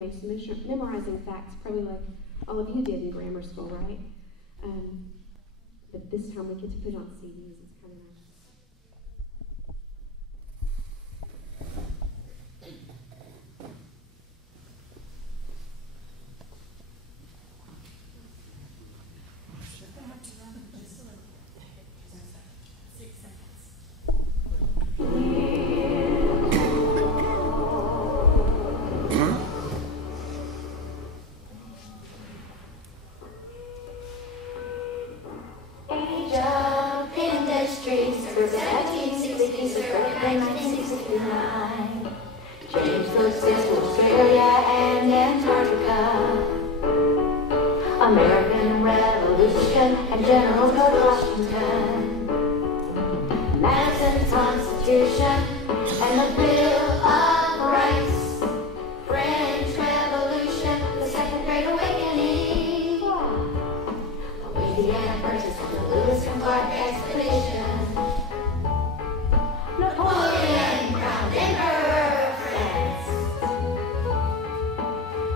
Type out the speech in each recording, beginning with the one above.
memorizing facts, probably like all of you did in grammar school, right? But this time we get to put on CDs. It's kind of nice. James goes to Australia and Antarctica. American Revolution and General George Washington. Madison's Constitution and the Bill of Rights. French Revolution, the Second Great Awakening. Louisiana Purchase and the Lewis and Clark Expedition. Napoleon crowned Emperor of France.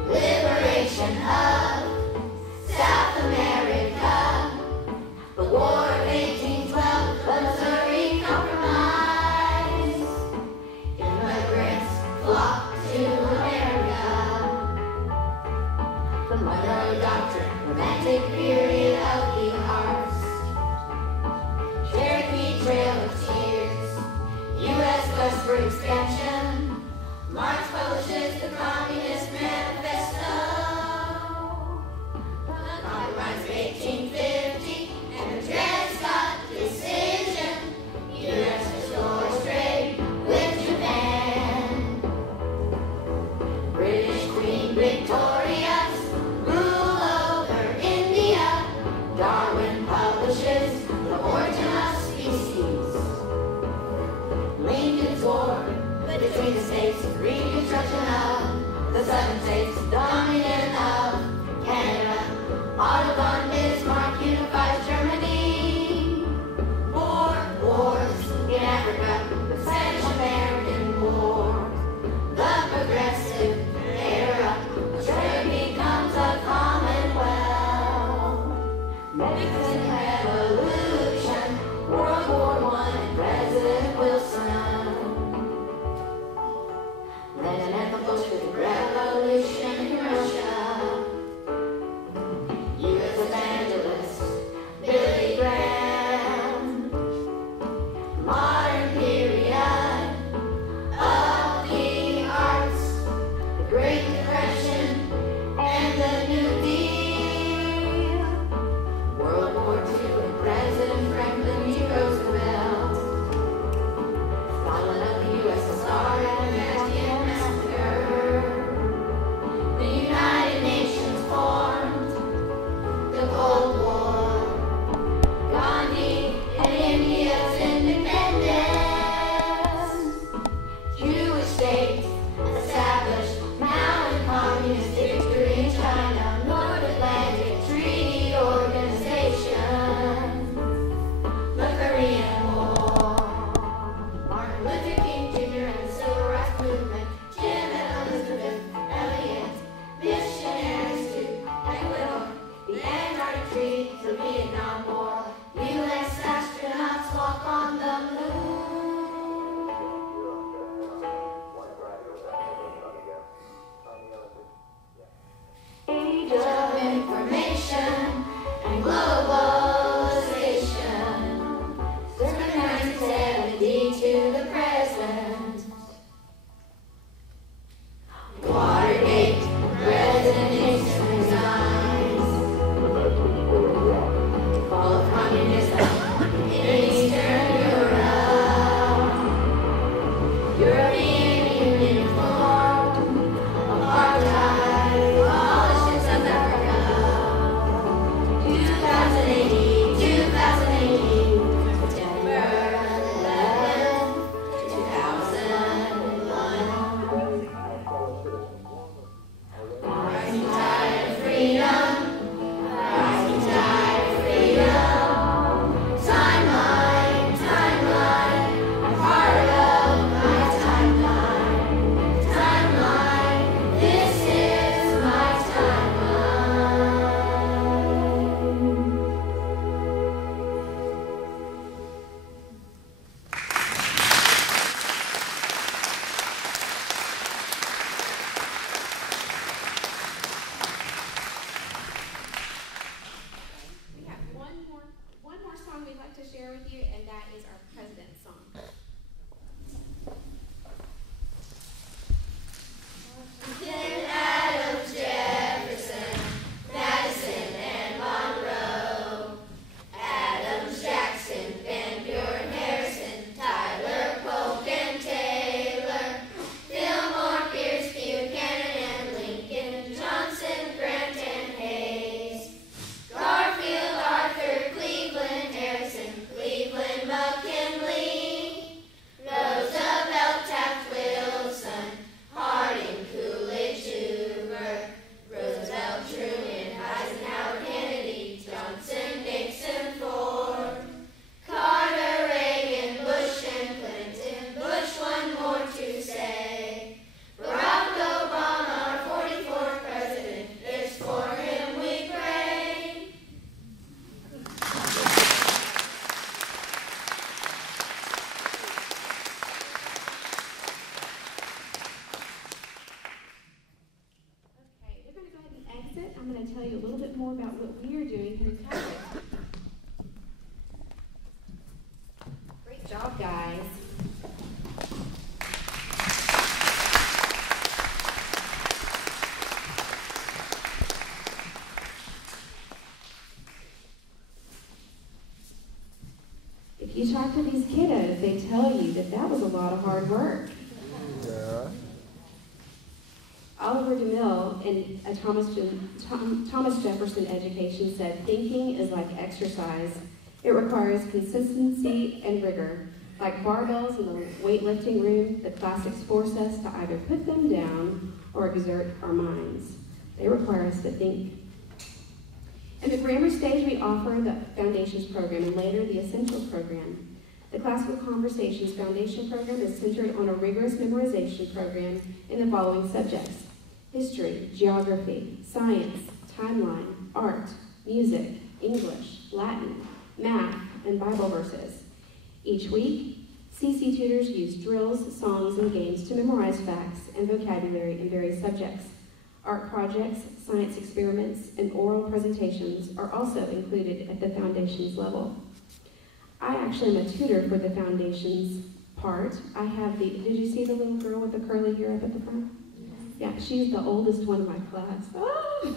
Liberation of South America. The War of 1812, the Missouri Compromise. Immigrants flocked to America. The Monroe Doctrine, romantic period of the arts. Cherokee Trail of Tears. U.S. Quest for Expansion. Marx publishes the Communist Manifesto. The Compromise of 1850 and the Dred Scott Decision. U.S. restores trade with Japan. British Queen Victoria's rule over India. Darwin publishes The Origin of Species. Lincoln's War between the states, reconstruction of the southern states, dominion of Canada. Otto von Bismarck unifies Germany. Wars in Africa, the Spanish-American War. The Progressive Era, Australia becomes a commonwealth. Mexican Revolution, World War I, and President Wilson. Lenin and the Bolshevik Revolution in Russia. U.S. I'm going to tell you a little bit more about what we are doing here in Calgary. Great job, guys. If you talk to these kiddos, they tell you that that was a lot of hard work. Yeah. Oliver DeMille in a Thomas Jefferson education said, thinking is like exercise. It requires consistency and rigor. Like barbells in the weightlifting room, the classics force us to either put them down or exert our minds. They require us to think. In the grammar stage, we offer the Foundations program and later the Essentials program. The Classical Conversations Foundation program is centered on a rigorous memorization program in the following subjects: history, geography, science, timeline, art, music, English, Latin, math, and Bible verses. Each week, CC tutors use drills, songs, and games to memorize facts and vocabulary in various subjects. Art projects, science experiments, and oral presentations are also included at the Foundations level. I actually am a tutor for the Foundations part. I have did you see the little girl with the curly hair up at the front? Yeah, she's the oldest one in my class. Oh!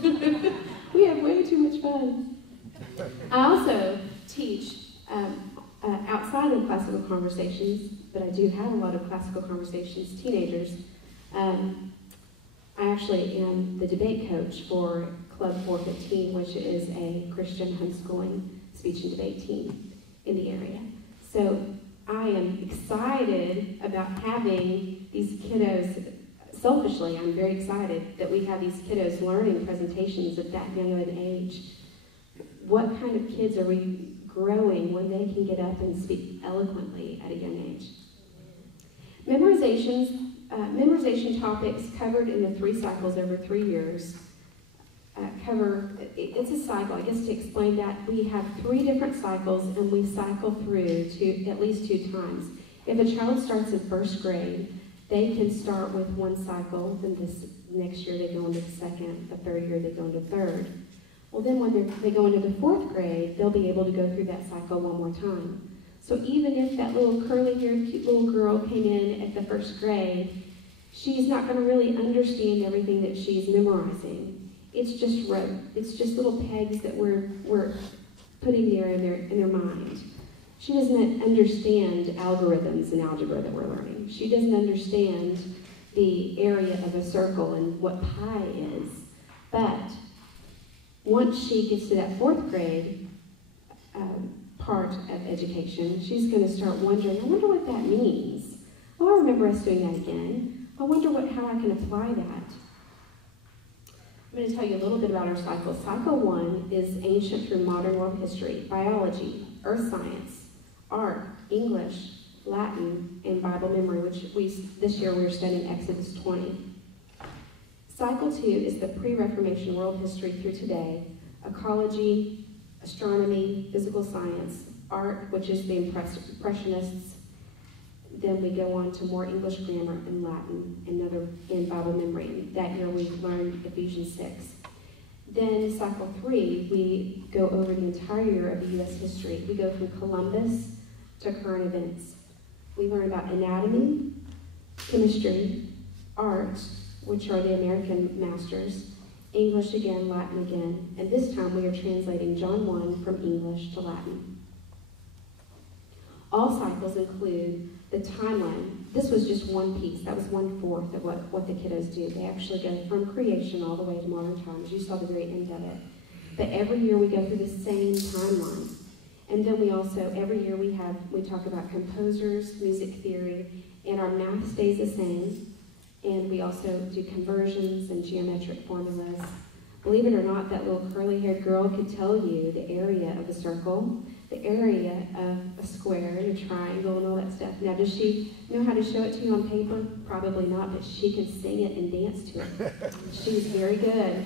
We have way too much fun. I also teach outside of classical conversations, but I do have a lot of classical conversations, teenagers. I actually am the debate coach for Club 415, which is a Christian homeschooling speech and debate team in the area. So I am excited about having these kiddos. Selfishly, I'm very excited that we have these kiddos learning presentations at that young of an age. What kind of kids are we growing when they can get up and speak eloquently at a young age? Memorization topics covered in the 3 cycles over 3 years it's a cycle. I guess to explain that, we have 3 different cycles and we cycle through at least 2 times. If a child starts in 1st grade, they can start with 1 cycle, then this next year they go into the 2nd, the 3rd year they go into 3rd. Well, then when they go into the 4th grade, they'll be able to go through that cycle 1 more time. So even if that little curly-haired cute little girl came in at the 1st grade, she's not going to really understand everything that she's memorizing. It's just little pegs that we're putting there in their mind. She doesn't understand algorithms in algebra that we're learning. She doesn't understand the area of a circle and what pi is. But once she gets to that 4th grade part of education, she's going to start wondering, I wonder what that means. Oh, I remember us doing that again. I wonder how I can apply that. I'm going to tell you a little bit about our cycles. Cycle 1 is ancient through modern world history, biology, earth science, art, English, Latin, and Bible memory, which this year we're studying Exodus 20. Cycle 2 is the pre-Reformation world history through today, ecology, astronomy, physical science, art, which is the Impressionists. Then we go on to more English grammar and Latin and Bible memory. That year we learned Ephesians 6. Then cycle 3, we go over the entire year of U.S. history. We go from Columbus to current events. We learn about anatomy, chemistry, art, which are the American masters, English again, Latin again, and this time we are translating John 1 from English to Latin. All cycles include the timeline. This was just one piece. That was 1/4 of what the kiddos do. They actually go from creation all the way to modern times. You saw the very end of it. But every year we go through the same timeline. And then we also, every year we talk about composers, music theory, and our math stays the same. And we also do conversions and geometric formulas. Believe it or not, that little curly-haired girl could tell you the area of a circle, the area of a square and a triangle and all that stuff. Now, does she know how to show it to you on paper? Probably not, but she can sing it and dance to it. She's very good.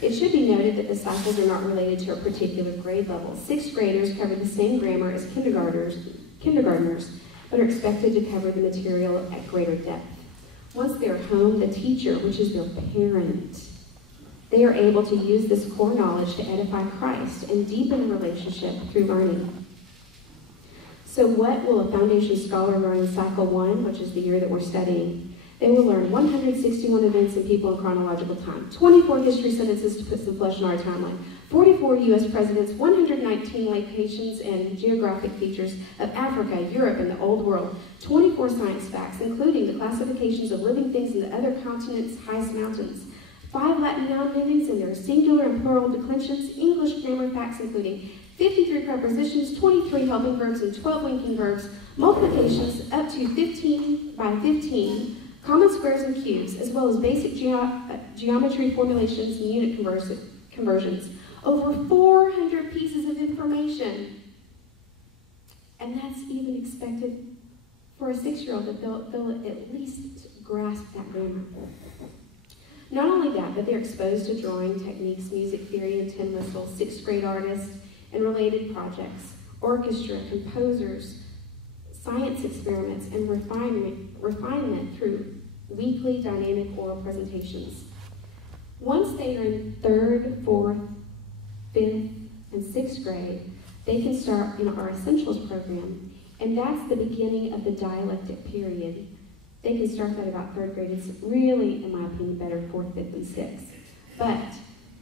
It should be noted that the cycles are not related to a particular grade level. 6th graders cover the same grammar as kindergartners, but are expected to cover the material at greater depth. Once they're home, the teacher, which is their parent, they are able to use this core knowledge to edify Christ and deepen the relationship through learning. So what will a foundation scholar learn in cycle 1, which is the year that we're studying? They will learn 161 events and people in chronological time, 24 history sentences to put some flesh in our timeline, 44 U.S. presidents, 119 locations and geographic features of Africa, Europe, and the Old World, 24 science facts, including the classifications of living things in the other continents' highest mountains, 5 Latin noun endings and their singular and plural declensions, English grammar facts, including 53 prepositions, 23 helping verbs, and 12 linking verbs, multiplications up to 15 by 15, common squares and cubes, as well as basic geometry formulations and unit conversions. Over 400 pieces of information. And that's even expected for a 6-year-old that they'll at least grasp that grammar. Not only that, but they're exposed to drawing techniques, music theory, and tin whistle, 6th grade artists, and related projects, orchestra, composers, science experiments, and refinement through weekly dynamic oral presentations. Once they are in 3rd, 4th, 5th, and 6th grade, they can start in our Essentials program, and that's the beginning of the dialectic period. They can start that about 3rd grade. It's really, in my opinion, better 4th, 5th, and 6th. But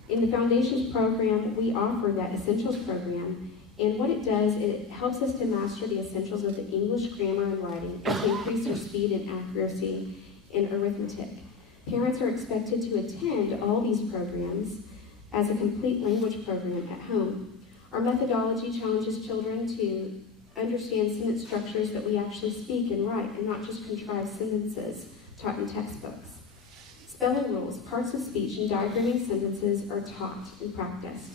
in the Foundations program, we offer that Essentials program, and what it does, it helps us to master the essentials of the English grammar and writing and to increase our speed and accuracy in arithmetic. Parents are expected to attend all these programs as a complete language program at home. Our methodology challenges children to understand sentence structures that we actually speak and write, and not just contrived sentences taught in textbooks. Spelling rules, parts of speech, and diagramming sentences are taught and practiced.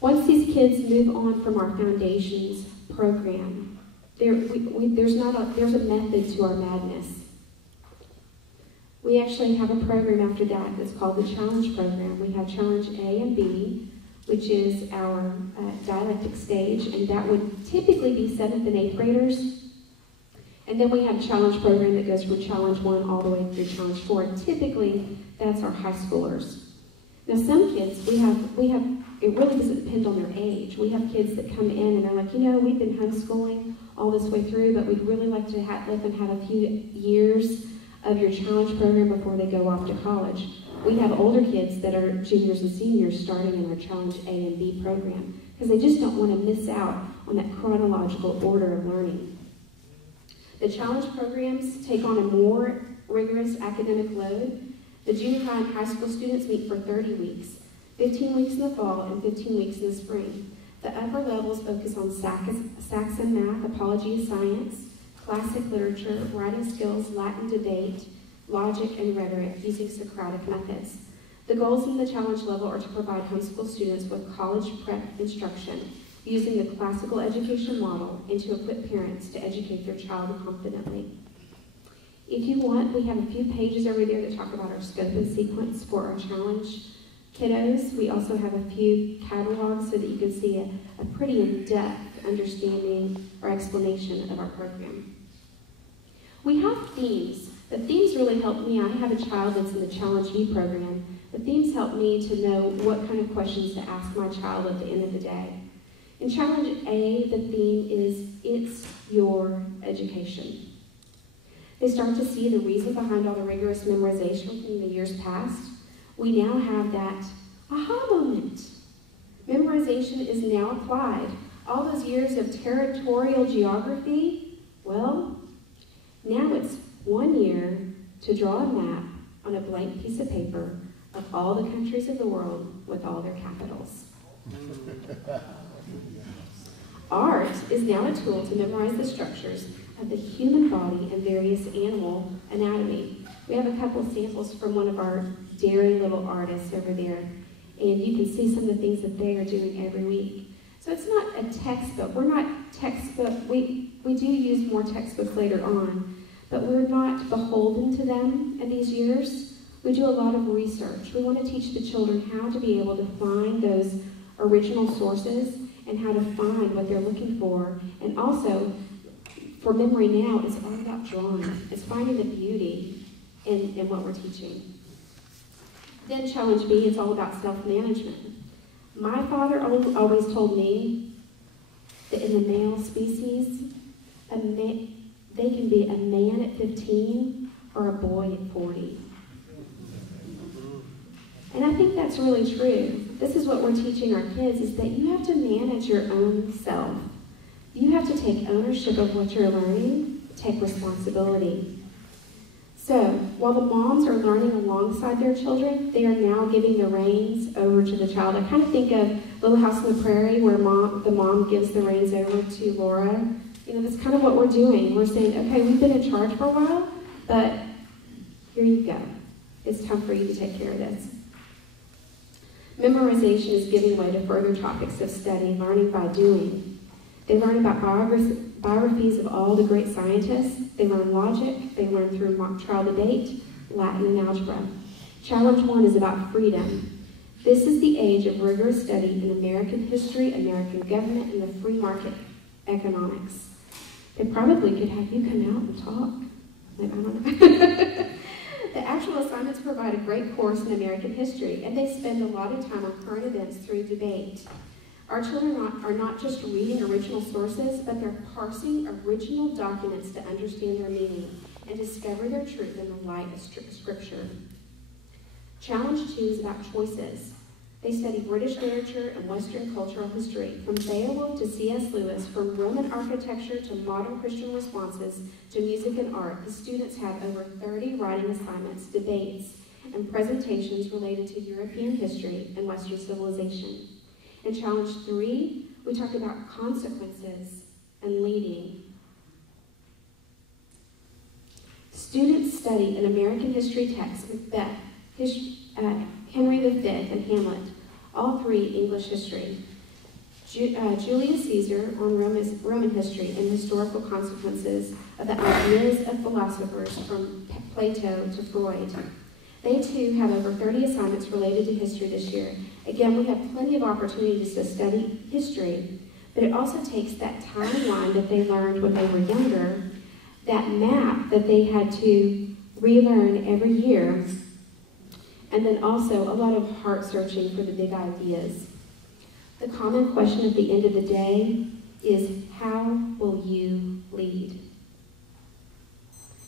Once these kids move on from our Foundations program, there's a method to our madness. We actually have a program after that that's called the Challenge program. We have Challenge A and B, which is our dialectic stage, and that would typically be 7th and 8th graders. And then we have a Challenge program that goes from Challenge 1 all the way through Challenge 4. And typically, that's our high schoolers. Now, some kids, we have, it really doesn't depend on their age. We have kids that come in and they're like, you know, we've been homeschooling all this way through, but we'd really like to let them have a few years of your Challenge program before they go off to college. We have older kids that are juniors and seniors starting in our Challenge A and B program because they just don't want to miss out on that chronological order of learning. The Challenge programs take on a more rigorous academic load. The junior high and high school students meet for 30 weeks, 15 weeks in the fall and 15 weeks in the spring. The upper levels focus on Saxon math, apology of science, classic literature, writing skills, Latin debate, logic, and rhetoric using Socratic methods. The goals in the Challenge level are to provide homeschool students with college prep instruction using the classical education model and to equip parents to educate their child confidently. If you want, we have a few pages over there that talk about our scope and sequence for our Challenge kiddos. We also have a few catalogs so that you can see a pretty in-depth understanding or explanation of our program. We have themes. The themes really help me. I have a child that's in the Challenge B program. The themes help me to know what kind of questions to ask my child at the end of the day. In Challenge A, the theme is, it's your education. They start to see the reason behind all the rigorous memorization from the years past. We now have that aha moment. Memorization is now applied. All those years of territorial geography, well, now it's 1 year to draw a map on a blank piece of paper of all the countries of the world with all their capitals. Art is now a tool to memorize the structures of the human body and various animal anatomy. We have a couple samples from one of our daring little artists over there, and you can see some of the things that they are doing every week. So it's not a textbook. We're not textbook. We do use more textbooks later on, but we're not beholden to them in these years. We do a lot of research. We want to teach the children how to be able to find those original sources and how to find what they're looking for, and also for memory now, it's all about drawing. It's finding the beauty in what we're teaching. Then challenge B, it's all about self-management. My father always told me that in the male species, they can be a man at 15 or a boy at 40. And I think that's really true. This is what we're teaching our kids, is that you have to manage your own self. You have to take ownership of what you're learning, take responsibility. So, while the moms are learning alongside their children, they are now giving the reins over to the child. I kind of think of Little House on the Prairie, where the mom gives the reins over to Laura. You know, that's kind of what we're doing. We're saying, okay, we've been in charge for a while, but here you go. It's time for you to take care of this. Memorization is giving way to further topics of study, learning by doing. They learn about biographies of all the great scientists. They learn logic. They learn through mock trial debate, Latin, and algebra. Challenge 1 is about freedom. This is the age of rigorous study in American history, American government, and the free market economics. They probably could have you come out and talk. Like, I don't know. The actual assignments provide a great course in American history, and they spend a lot of time on current events through debate. Our children are not just reading original sources, but they're parsing original documents to understand their meaning and discover their truth in the light of Scripture. Challenge 2 is about choices. They study British literature and Western cultural history, from Beowulf to C.S. Lewis, from Roman architecture to modern Christian responses to music and art. The students have over 30 writing assignments, debates, and presentations related to European history and Western civilization. In Challenge 3, we talked about consequences and leading. Students study an American history text, Macbeth, Henry V, and Hamlet, all 3 English history. Julius Caesar on Roman history and historical consequences of the ideas of philosophers from Plato to Freud. They too have over 30 assignments related to history this year. Again, we have plenty of opportunities to study history, but it also takes that timeline that they learned when they were younger, that map that they had to relearn every year, and then also a lot of heart searching for the big ideas. The common question at the end of the day is, how will you lead?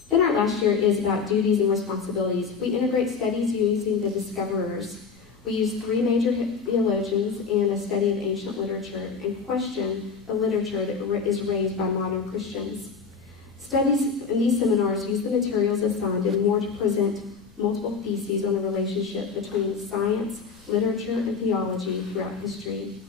Then our last year is about duties and responsibilities. We integrate studies using the discoverers. We use 3 major theologians and a study of ancient literature and question the literature that is raised by modern Christians. Studies in these seminars use the materials assigned and more to present multiple theses on the relationship between science, literature, and theology throughout history.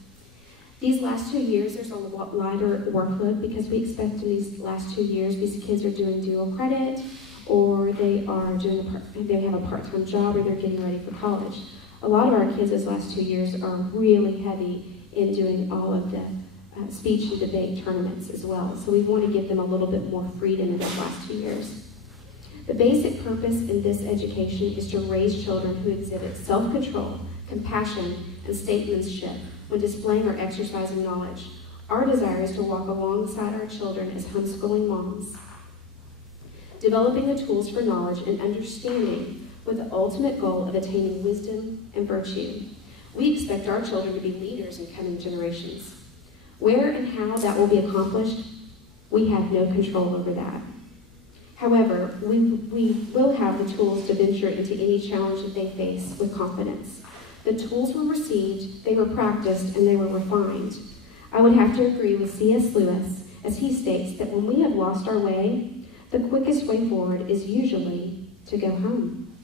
These last 2 years, there's a lot lighter workload because we expect in these last 2 years, these kids are doing dual credit, or they have a part-time job, or they're getting ready for college. A lot of our kids these last 2 years are really heavy in doing all of the speech and debate tournaments as well. So we want to give them a little bit more freedom in those last 2 years. The basic purpose in this education is to raise children who exhibit self-control, compassion, and statesmanship when displaying or exercising knowledge. Our desire is to walk alongside our children as homeschooling moms, developing the tools for knowledge and understanding with the ultimate goal of attaining wisdom and virtue. We expect our children to be leaders in coming generations. Where and how that will be accomplished, we have no control over that. However, we will have the tools to venture into any challenge that they face with confidence. The tools were received, they were practiced, and they were refined. I would have to agree with C.S. Lewis as he states that when we have lost our way, the quickest way forward is usually to go home.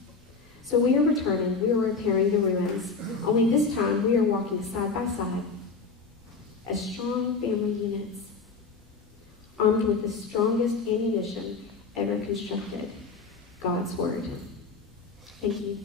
So we are returning, we are repairing the ruins, only this time we are walking side by side as strong family units, armed with the strongest ammunition ever constructed, God's Word. Thank you.